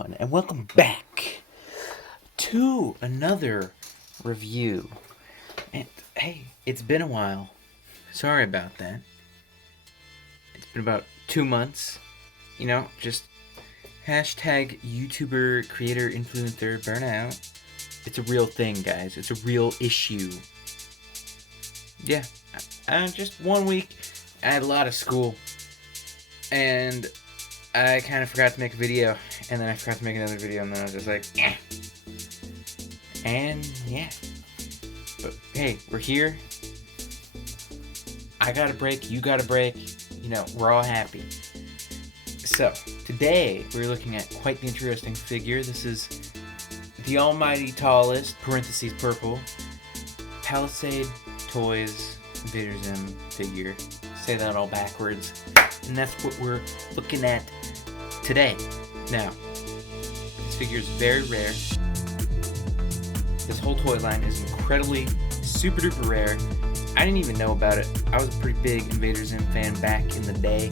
everyone, and welcome back to another review. And hey, it's been a while. Sorry about that. It's been about 2 months. You know, just hashtag YouTuber, creator, influencer, burnout. It's a real thing, guys. It's a real issue. Yeah, just 1 week, I had a lot of school. And I kind of forgot to make a video, and then I forgot to make another video, and then I was just like, eh. And yeah, but hey, we're here. I got a break, you got a break, you know, we're all happy. So, today, we're looking at quite the interesting figure. This is the almighty tallest, parentheses purple, Palisade Toys Invader Zim figure. Say that all backwards. And that's what we're looking at today. Now, this figure is very rare. This whole toy line is incredibly, super duper rare. I didn't even know about it. I was a pretty big Invader Zim fan back in the day.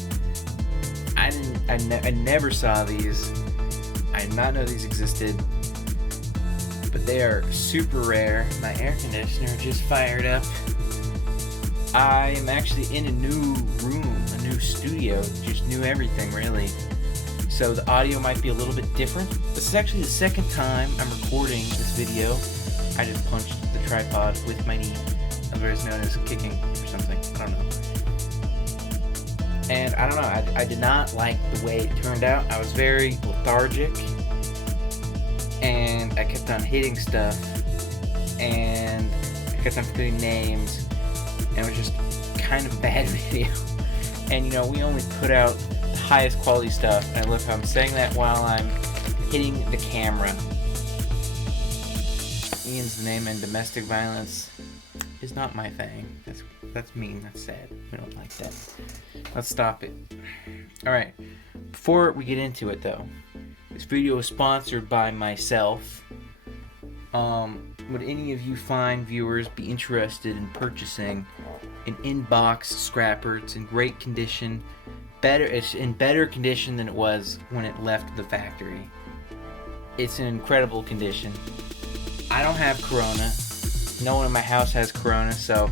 I never saw these. I did not know these existed. But they are super rare. My air conditioner just fired up. I am actually in a new room, a new studio, just new everything really. So the audio might be a little bit different. This is actually the second time I'm recording this video. I just punched the tripod with my knee, otherwise known as kicking or something, I don't know. And I don't know, I did not like the way it turned out. I was very lethargic, and I kept on hitting stuff, and I kept on forgetting names. And it was just kind of a bad video. And you know, we only put out the highest quality stuff. And I love how I'm saying that while I'm hitting the camera. Ian's name, and domestic violence is not my thing. That's mean, that's sad. We don't like that. Let's stop it. Alright, before we get into it though, this video is sponsored by myself. Would any of you fine viewers be interested in purchasing an in-box scrapper? It's in great condition. It's in better condition than it was when it left the factory. It's in incredible condition. I don't have Corona. No one in my house has Corona, so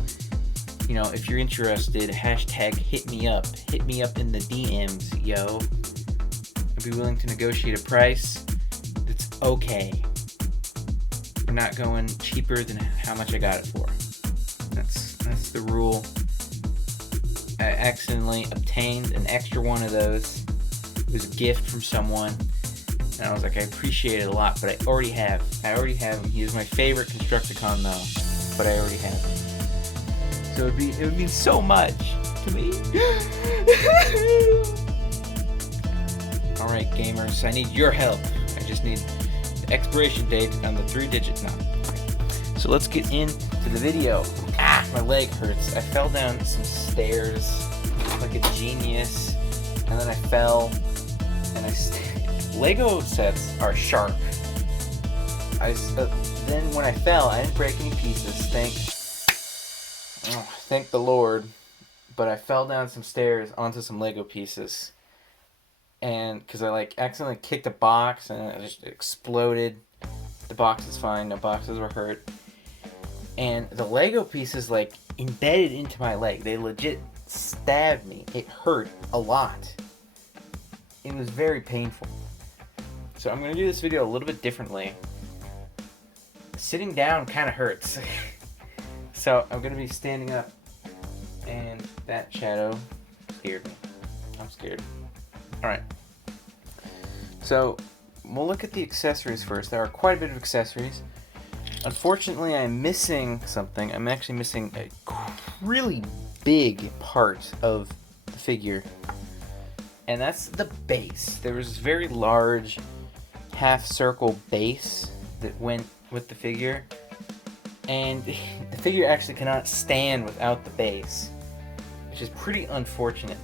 you know, if you're interested, hashtag hit me up. Hit me up in the DMs, yo. I'd be willing to negotiate a price that's okay. We're not going cheaper than how much I got it for. That's the rule. I accidentally obtained an extra one of those. It was a gift from someone, and I was like, I appreciate it a lot, but I already have him. He was my favorite Constructicon though, but I already have him. So it would mean so much to me. All right, gamers, I need your help. I just need expiration date on the 3-digit number. So let's get into the video. My leg hurts. I fell down some stairs like a genius, and then I fell, and Lego sets are sharp. Then when I fell, I didn't break any pieces. Thank the Lord. But I fell down some stairs onto some Lego pieces. And because I accidentally kicked a box and it just exploded. The box is fine, no boxes were hurt. And the Lego pieces embedded into my leg. They legit stabbed me. It hurt a lot. It was very painful. So I'm going to do this video a little bit differently. Sitting down kind of hurts. So I'm going to be standing up. And that shadow scared me. I'm scared. Alright, so we'll look at the accessories first. There are quite a bit of accessories. Unfortunately, I'm missing something. I'm actually missing a really big part of the figure. And that's the base. There was this very large half-circle base that went with the figure. And the figure actually cannot stand without the base, which is pretty unfortunate.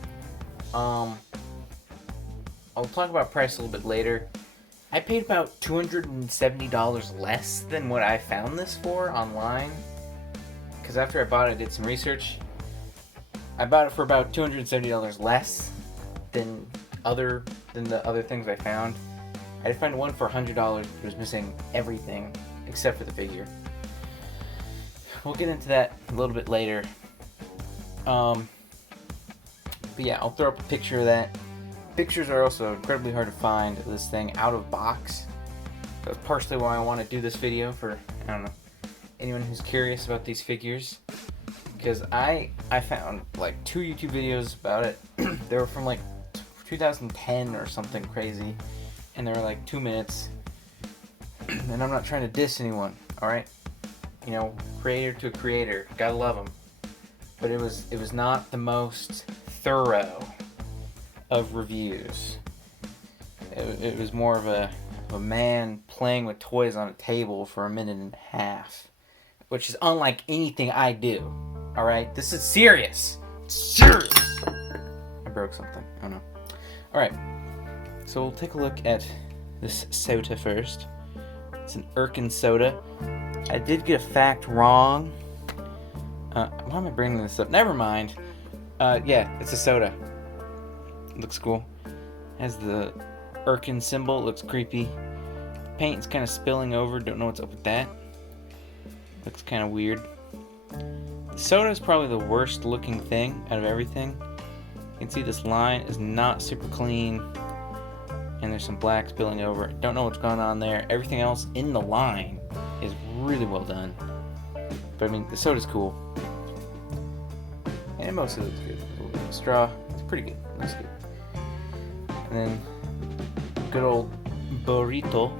I'll talk about price a little bit later. I paid about $270 less than what I found this for online. Because after I bought it, I did some research. I bought it for about $270 less than the other things I found. I did find one for $100. It was missing everything except for the figure. We'll get into that a little bit later. But yeah, I'll throw up a picture of that. Pictures are also incredibly hard to find of this thing out of box. That's partially why I want to do this video for, I don't know, anyone who's curious about these figures. Because I found like 2 YouTube videos about it. They were from like 2010 or something crazy. And they were like 2 minutes. And I'm not trying to diss anyone, alright? You know, creator to creator, gotta love them. But it was not the most thorough of reviews. It was more of a man playing with toys on a table for 1.5 minutes, which is unlike anything I do. Alright? This is serious. Serious! I broke something. Oh no. Alright. So we'll take a look at this soda first. It's an Irken soda. I did get a fact wrong. Why am I bringing this up? Never mind. Yeah, it's a soda. Looks cool. Has the Irken symbol. Looks creepy. Paint's kind of spilling over. Don't know what's up with that. Looks kind of weird. The soda is probably the worst looking thing out of everything. You can see this line is not super clean. And there's some black spilling over. Don't know what's going on there. Everything else in the line is really well done. But I mean, the soda's cool. And it mostly looks good. A little bit of straw. It's pretty good. Looks good. And then, good old burrito.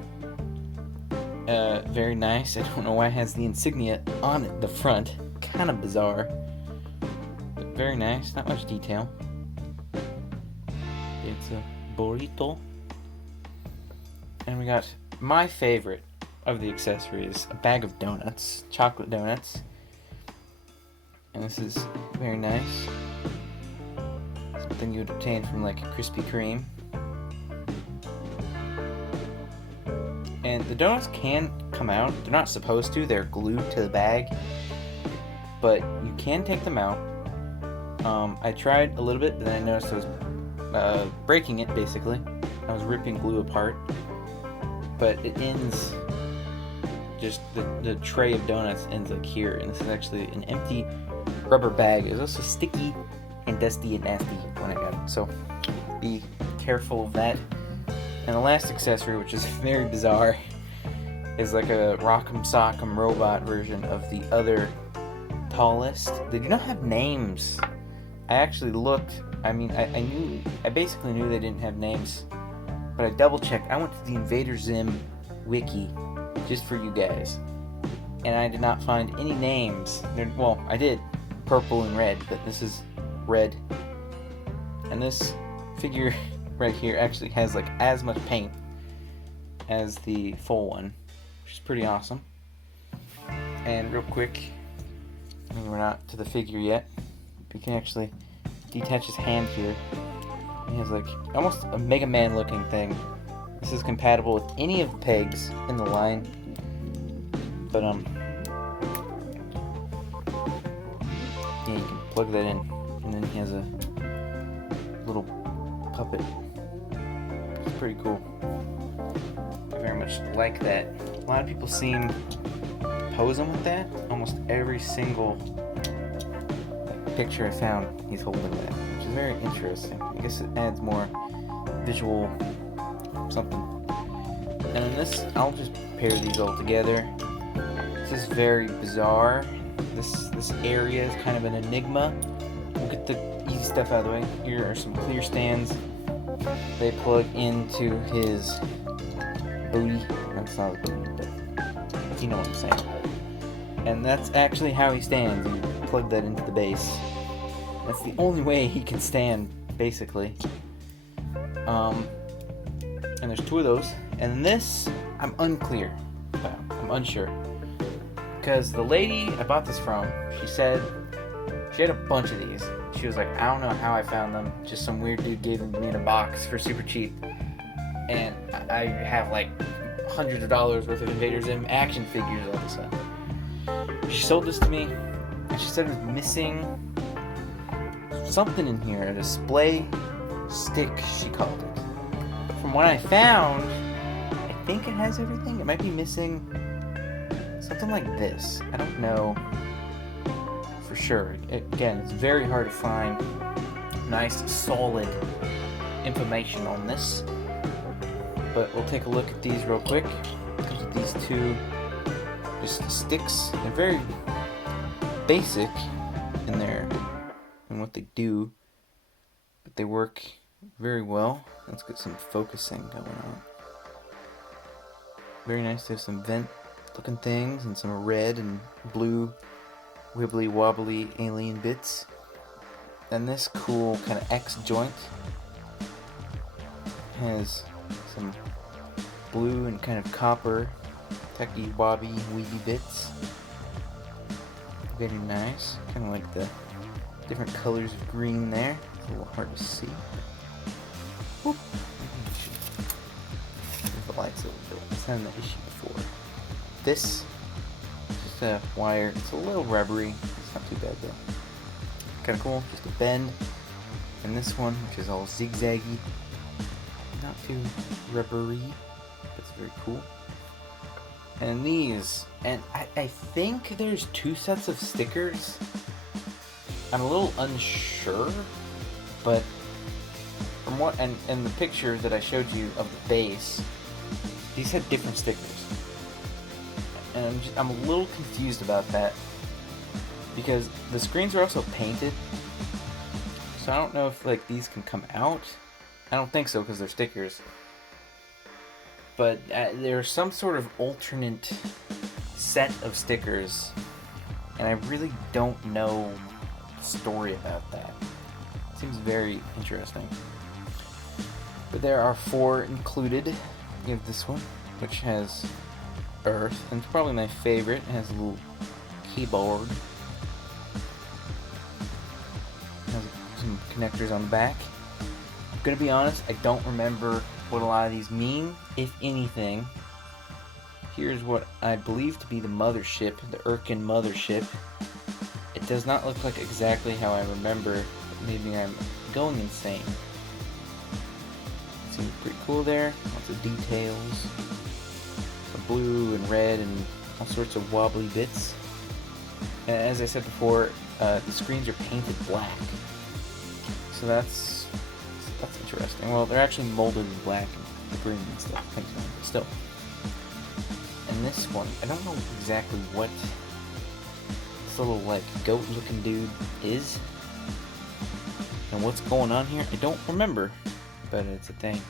Very nice. I don't know why it has the insignia on it, the front. Kind of bizarre. But very nice. Not much detail. It's a burrito. And we got my favorite of the accessories, a bag of donuts, chocolate donuts. And this is very nice. Something you would obtain from like a Krispy Kreme. And the donuts can come out. They're not supposed to. They're glued to the bag. But you can take them out. I tried a little bit, but then I noticed I was breaking it, basically. I was ripping glue apart. But it ends, just the tray of donuts ends like here. And this is actually an empty rubber bag. It's also sticky and dusty and nasty when I got it. So be careful of that. And the last accessory, which is very bizarre, is like a Rock'em Sock'em robot version of the other tallest. They do not have names. I actually looked. I mean, I basically knew they didn't have names. But I double checked. I went to the Invader Zim wiki just for you guys. And I did not find any names. Well, I did. Purple and red, but this is red. And this figure right here actually has like as much paint as the full one, which is pretty awesome. And real quick, I mean, we're not to the figure yet. You can actually detach his hand here. He has like almost a Mega Man looking thing. This is compatible with any of the pegs in the line. But yeah, you can plug that in. And then he has a little puppet. It's pretty cool. I very much like that. A lot of people seem posing with that. Almost every single picture I found, he's holding that, which is very interesting. I guess it adds more visual something. And in this, I'll just pair these all together. This is very bizarre. This area is kind of an enigma. We'll get the easy stuff out of the way. Here are some clear stands. They plug into his booty. That's not a booty, but you know what I'm saying. And that's actually how he stands. You plug that into the base. That's the only way he can stand, basically. And there's 2 of those. And this, I'm unclear about. I'm unsure. Because the lady I bought this from, she said she had a bunch of these. She was like, I don't know how I found them. Just some weird dude gave them to me in a box for super cheap. And I have like hundreds of dollars worth of Invader Zim action figures all of a sudden. She sold this to me, and she said it was missing something in here, a display stick, she called it. But from what I found, think it has everything. It might be missing something like this. I don't know for sure. Again, it's very hard to find nice, solid information on this. But we'll take a look at these real quick. It comes with these two just sticks. They're very basic in what they do, but they work very well. Let's get some focusing going on. Very nice to have some vent looking things and some red and blue wibbly wobbly alien bits. And this cool kind of X joint has some blue and kind of copper techy wobby weedy bits. Very nice. Kind of like the different colors of green there. It's a little hard to see. Whoop. The lights a little bit. That's not an issue before. This is just a wire. It's a little rubbery. It's not too bad though. Kind of cool. Just a bend. And this one, which is all zigzaggy. Not too rubbery. But it's very cool. And these, and I think there's 2 sets of stickers. I'm a little unsure, but from what, and the picture that I showed you of the base, these had different stickers. And I'm a little confused about that, because the screens are also painted, so I don't know if like these can come out. I don't think so, because they're stickers. But there's some sort of alternate set of stickers, and I really don't know the story about that. It seems very interesting. But there are 4 included. You have this one, which has Earth, and it's probably my favorite. It has a little keyboard. It has some connectors on the back. I'm gonna be honest, I don't remember what a lot of these mean, if anything. Here's what I believe to be the mothership, the Irken mothership. It does not look like exactly how I remember, but maybe I'm going insane. It seems pretty cool there, lots of details. The blue and red and all sorts of wobbly bits. And as I said before, the screens are painted black. So that's interesting. Well, they're actually molded in black and green and stuff. But still. And this one, I don't know exactly what this little like goat-looking dude is, and what's going on here. I don't remember, but it's a thing.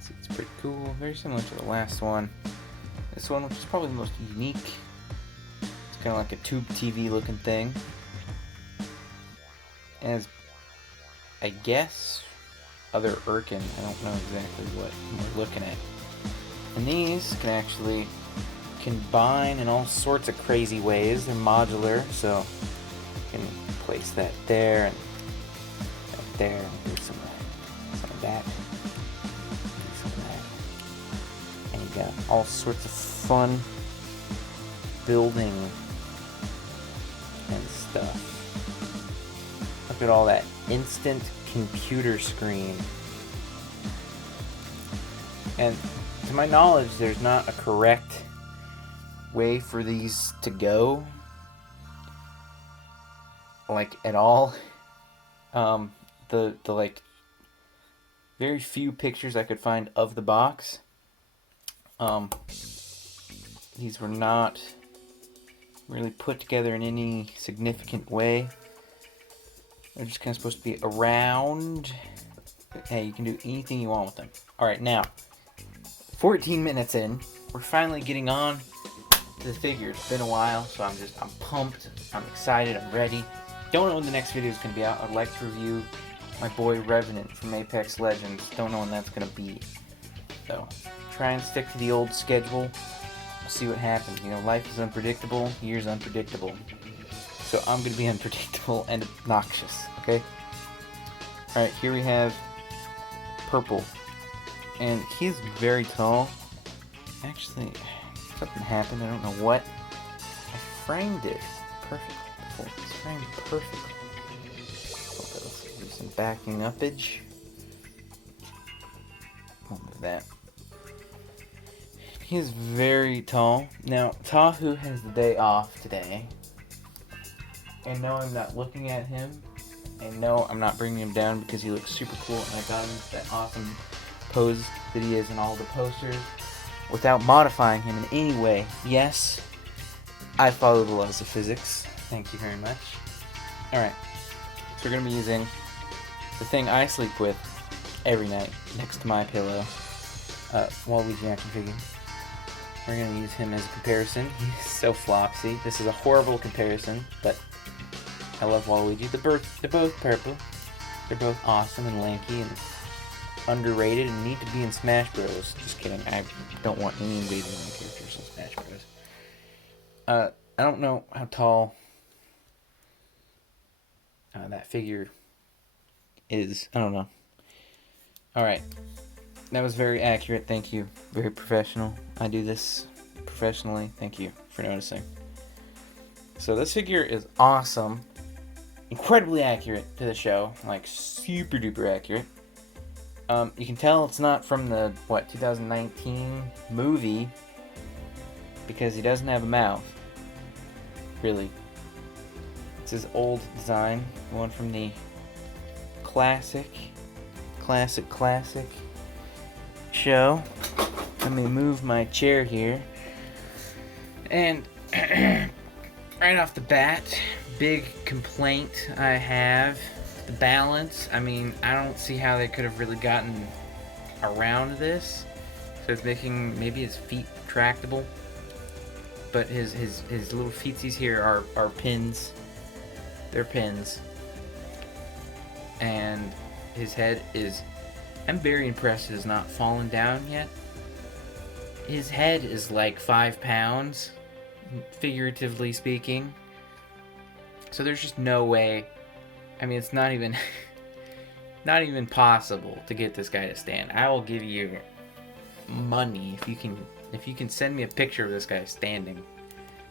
See, it's pretty cool. Very similar to the last one. This one, which is probably the most unique. It's kind of like a tube TV looking thing. And it's, I guess, other Irken. I don't know exactly what we're looking at. And these can actually combine in all sorts of crazy ways. They're modular, so you can place that there and that there. And do some of that. Do some of that. And you got all sorts of fun building and stuff. Look at all that instant computer screen. And to my knowledge, there's not a correct way for these to go, like at all. The like very few pictures I could find of the box, these were not really put together in any significant way. They're just kind of supposed to be around. But hey, you can do anything you want with them. Alright, now, 14 minutes in, we're finally getting on to the figure. It's been a while, so I'm pumped, I'm excited, I'm ready. Don't know when the next video is going to be out. I'd like to review my boy Revenant from Apex Legends. Don't know when that's going to be. So, try and stick to the old schedule. We'll see what happens. You know, life is unpredictable, years unpredictable. So I'm going to be unpredictable and obnoxious, okay? Alright, here we have Purple. And he's very tall. Actually, something happened, I don't know what. I framed it perfectly before. It's framed perfectly. Okay, let's do some backing upage. Won't do that. He is very tall. Now, Tahu has the day off today. And no, I'm not looking at him. And no, I'm not bringing him down because he looks super cool. And I got him that awesome pose that he is in all the posters without modifying him in any way. Yes, I follow the laws of physics. Thank you very much. Alright, so we're going to be using the thing I sleep with every night next to my pillow. Waluigi action figure. We're going to use him as a comparison. He's so flopsy. This is a horrible comparison, but I love Waluigi. They're both purple. They're both awesome and lanky and underrated and need to be in Smash Bros. Just kidding. I don't want any Invader Zim characters in Smash Bros. I don't know how tall that figure is. I don't know. Alright. That was very accurate. Thank you. Very professional. I do this professionally. Thank you for noticing. So this figure is awesome. Incredibly accurate to the show. Like, super duper accurate. You can tell it's not from the, 2019 movie. Because he doesn't have a mouth. Really. It's his old design. One from the classic show. Let me move my chair here. And right off the bat, big complaint I have, the balance. I mean, I don't see how they could have really gotten around this. So it's making maybe his feet tractable. But his little feetsies here are pins. They're pins. And his head is... I'm very impressed it has not fallen down yet. His head is like 5 pounds, figuratively speaking. So there's just no way. I mean, it's not even not even possible to get this guy to stand. I will give you money if you can send me a picture of this guy standing.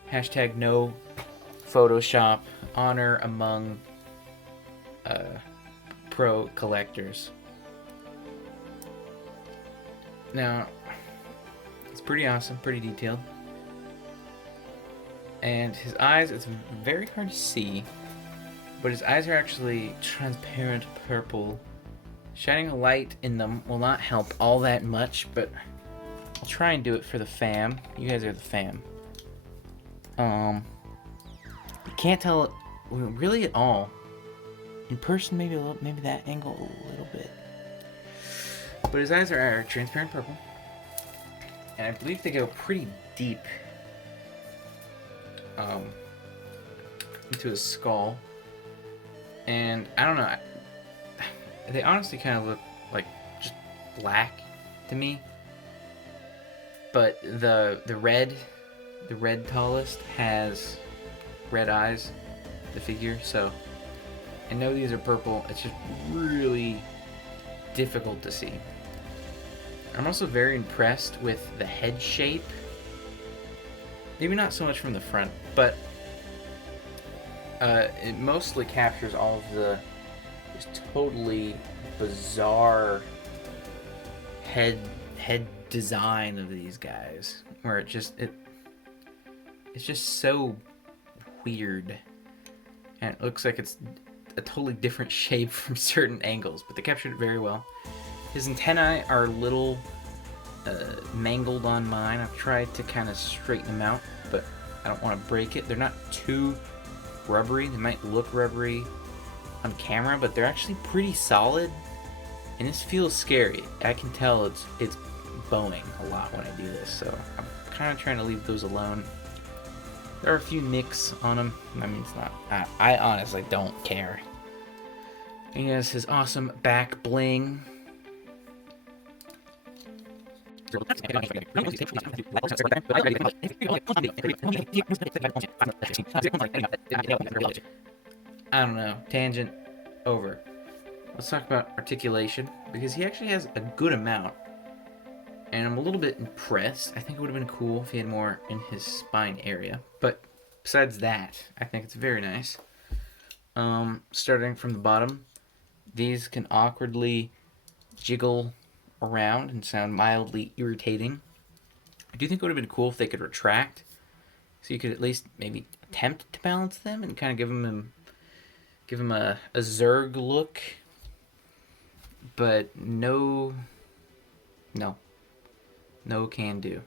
Hashtag no Photoshop. Honor among pro collectors. Now, it's pretty awesome, pretty detailed. And his eyes, it's very hard to see, but his eyes are actually transparent purple. Shining a light in them will not help all that much, but I'll try and do it for the fam. You guys are the fam. You can't tell it really at all. In person, maybe maybe that angle a little bit. But his eyes are transparent purple. And I believe they go pretty deep into his skull. And I don't know. They honestly kind of look like just black to me. But the red tallest has red eyes, the figure. So I know these are purple. It's just really difficult to see. I'm also very impressed with the head shape. Maybe not so much from the front, but it mostly captures all of the just totally bizarre head design of these guys, where it's just so weird, and it looks like it's a totally different shape from certain angles, but they captured it very well. His antennae are a little mangled on mine. I've tried to kind of straighten them out, but I don't want to break it. They're not too rubbery. They might look rubbery on camera, but they're actually pretty solid, and this feels scary. I can tell it's bowing a lot when I do this, so I'm kind of trying to leave those alone. There are a few nicks on them. I mean, it's not... I honestly don't care. He has his awesome back bling. I don't know. Tangent over. Let's talk about articulation, because he actually has a good amount. And I'm a little bit impressed. I think it would have been cool if he had more in his spine area. But besides that, I think it's very nice. Starting from the bottom, these can awkwardly jiggle around and sound mildly irritating. do think it would have been cool if they could retract, so you could at least maybe attempt to balance them and kind of give him a Zerg look. But no can do.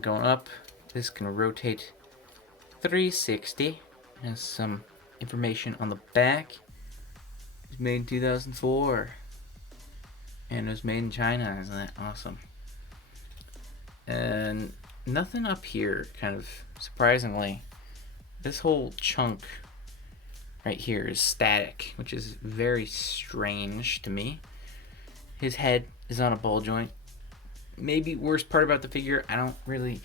Going up, this can rotate 360. Has some information on the back. It was made in 2004. And it was made in China. Isn't that awesome? And nothing up here, kind of surprisingly. This whole chunk right here is static, which is very strange to me. His head is on a ball joint. Maybe worst part about the figure, I don't really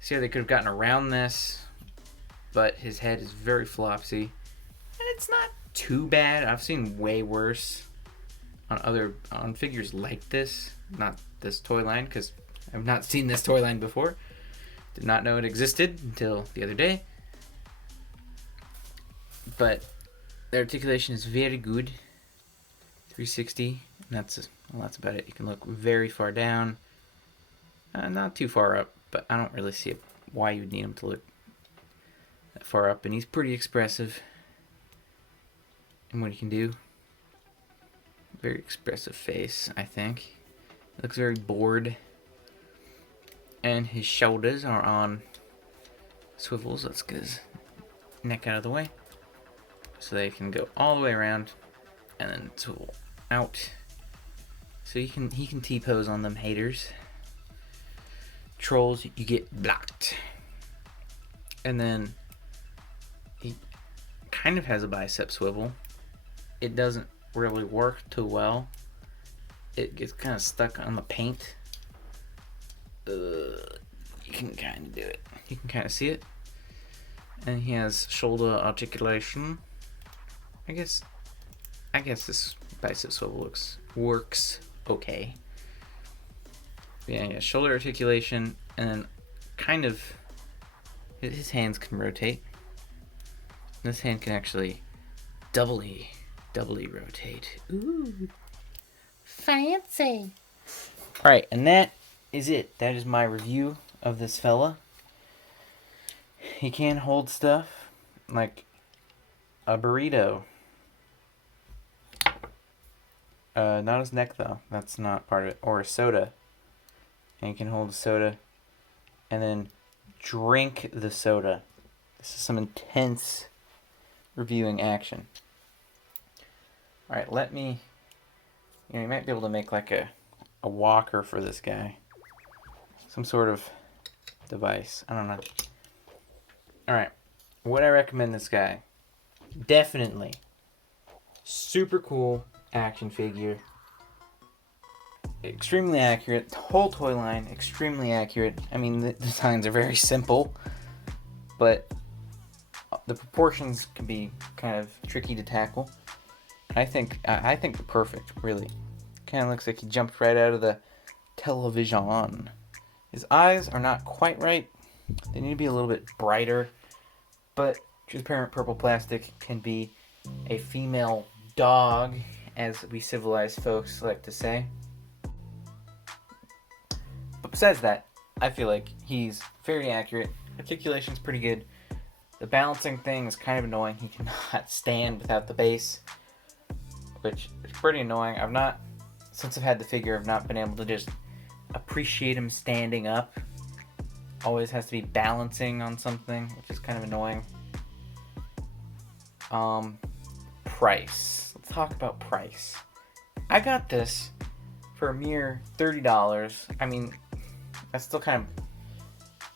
see how they could have gotten around this, but his head is very flopsy, and it's not too bad. I've seen way worse on figures like this, not this toy line, because I've not seen this toy line before. Did not know it existed until the other day. But the articulation is very good. 360, and that's about it. You can look very far down. Not too far up, but I don't really see why you would need him to look that far up. And he's pretty expressive in what he can do. Very expressive face, I think. Looks very bored. And his shoulders are on swivels. Let's get his neck out of the way, so they can go all the way around and then swivel out. So he can T-pose on them haters. Trolls, you get blocked. And then he kind of has a bicep swivel. It doesn't really work too well. It gets kind of stuck on the paint. You can kind of do it. You can kind of see it. And he has shoulder articulation. I guess this bicep swivel works okay. Yeah, shoulder articulation, and then kind of his hands can rotate. This hand can actually doubly rotate. Ooh, fancy. All right, and that is it. That is my review of this fella. He can hold stuff like a burrito. Not his neck though. That's not part of it. Or a soda. And you can hold a soda and then drink the soda. This is some intense reviewing action. Alright, let me... you might be able to make like a walker for this guy. Some sort of device. I don't know. Alright, would I recommend this guy? Definitely. Super cool action figure. Extremely accurate. The whole toy line, extremely accurate. I mean, the designs are very simple, but the proportions can be kind of tricky to tackle. I think they're perfect, really. Kind of looks like he jumped right out of the television. His eyes are not quite right. They need to be a little bit brighter, but transparent purple plastic can be a female dog, as we civilized folks like to say. But besides that, I feel like he's very accurate. Articulation's pretty good. The balancing thing is kind of annoying. He cannot stand without the base, which is pretty annoying. Since I've had the figure, I've not been able to just appreciate him standing up. Always has to be balancing on something, which is kind of annoying. Price. Let's talk about price. I got this for a mere $30. I mean, that's still kind of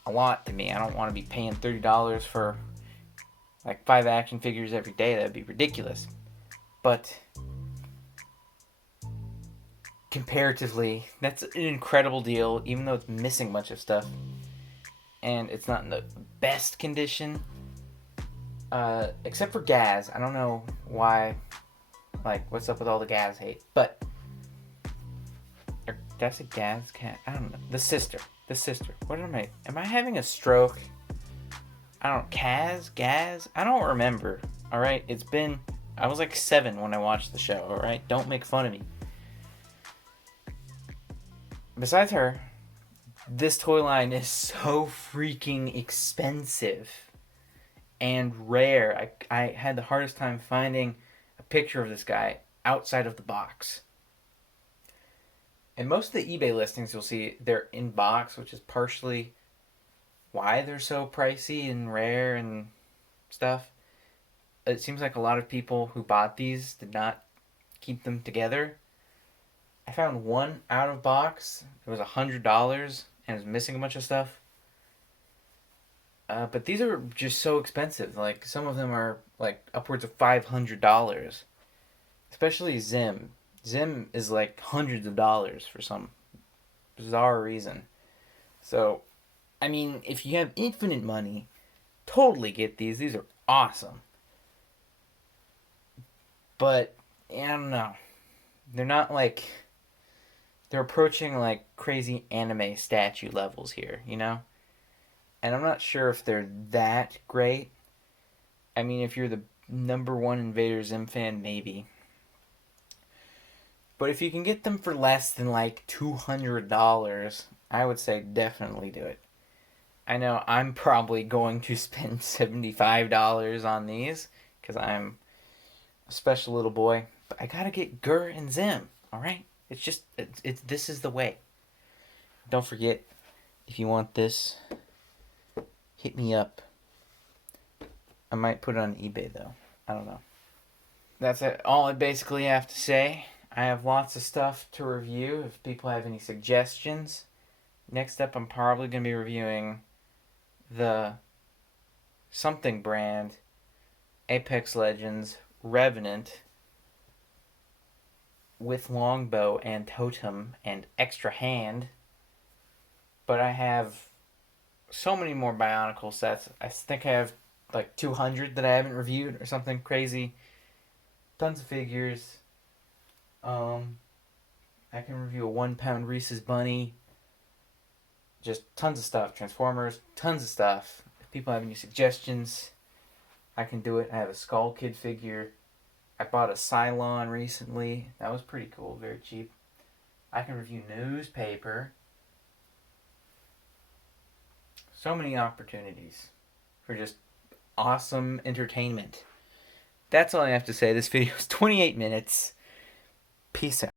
a lot to me. I don't want to be paying $30 for like 5 action figures every day. That'd be ridiculous. But comparatively, that's an incredible deal, even though it's missing a bunch of stuff. And it's not in the best condition. Except for Gaz. I don't know why. Like, what's up with all the Gaz hate? But did I say Gaz? I don't know. The sister. What am I having a stroke? Gaz? I don't remember. Alright? I was like 7 when I watched the show, alright? Don't make fun of me. besides her, this toy line is so freaking expensive and rare. I had the hardest time finding a picture of this guy outside of the box. And most of the eBay listings you'll see, they're in box, which is partially why they're so pricey and rare and stuff. It seems like a lot of people who bought these did not keep them together. I found one out of box. It was $100 and it was missing a bunch of stuff. But these are just so expensive. Like, some of them are like upwards of $500. Especially Zim. Zim is like hundreds of dollars for some bizarre reason. So, I mean, if you have infinite money, totally get these. These are awesome. But, I don't know. They're not like... They're approaching like crazy anime statue levels here, you know? And I'm not sure if they're that great. I mean, if you're the number one Invader Zim fan, maybe. But if you can get them for less than like $200, I would say definitely do it. I know I'm probably going to spend $75 on these because I'm a special little boy. But I gotta get Gur and Zim, alright? It's just, this is the way. Don't forget, if you want this, hit me up. I might put it on eBay though. I don't know. That's it. All I basically have to say. I have lots of stuff to review if people have any suggestions. Next up, I'm probably going to be reviewing the something brand, Apex Legends Revenant with longbow and totem and extra hand. But I have so many more Bionicle sets. I think I have like 200 that I haven't reviewed or something crazy. Tons of figures. I can review a 1 pound Reese's Bunny. Just tons of stuff. Transformers, tons of stuff. If people have any suggestions, I can do it. I have a Skull Kid figure. I bought a Cylon recently. That was pretty cool, very cheap. I can review newspaper. So many opportunities for just awesome entertainment. That's all I have to say. This video is 28 minutes. Peace out.